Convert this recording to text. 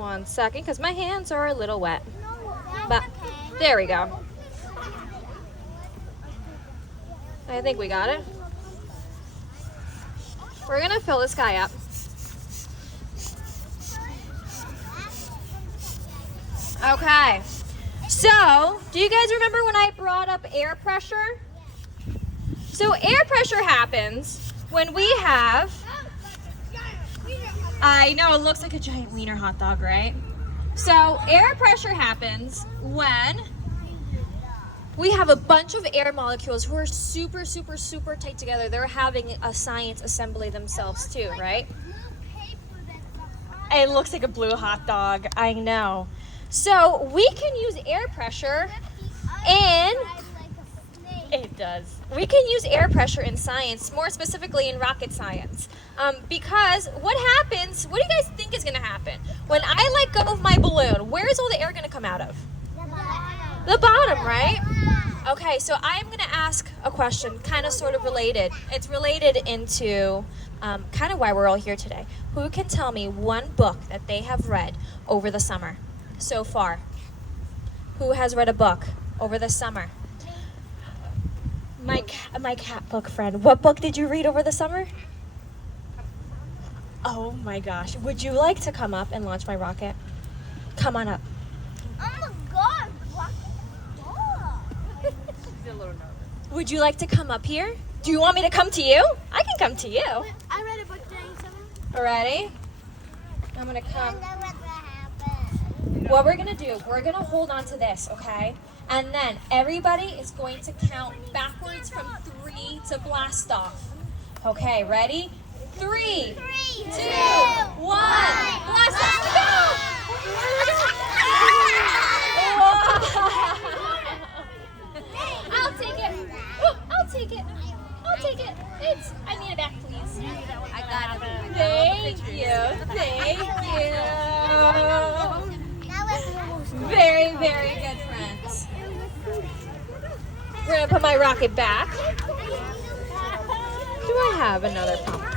1 second, because my hands are a little wet. But there we go. I think we got it. We're gonna fill this guy up. Okay. So, do you guys remember when I brought up air pressure? So air pressure happens when we have, I know it looks like a giant wiener hot dog, right? So air pressure happens when we have a bunch of air molecules who are super, super, super tight together. They're having a science assembly themselves too, right? It looks like a blue hot dog, I know. So we can use air pressure in, it does. We can use air pressure in science, more specifically in rocket science. Because what happens, what do you guys think is gonna happen? When I let go of my balloon, where is all the air gonna come out of? The bottom, right? Okay, so I'm gonna ask a question, kind of sort of related. It's related into kind of why we're all here today. Who can tell me one book that they have read over the summer so far? Who has read a book over the summer? My cat book friend. What book did you read over the summer? Oh my gosh. Would you like to come up and launch my rocket? Come on up. Oh my god, rocket. She's a little nervous. Would you like to come up here? Do you want me to come to you? I can come to you. I read a book during summer. Ready? I'm gonna come. And then what happened? What we're gonna do, we're gonna hold on to this, okay? And then everybody is going to count backwards from 3 to blast off. Okay, ready? 3, 2, 1, blast off, go! I'll take it. Oh, I'll take it. I'll take it. I need it back, please. I got it. Thank you. Thank you. That was almost Very, very good friends. We're gonna put my rocket back. Do I have another pump?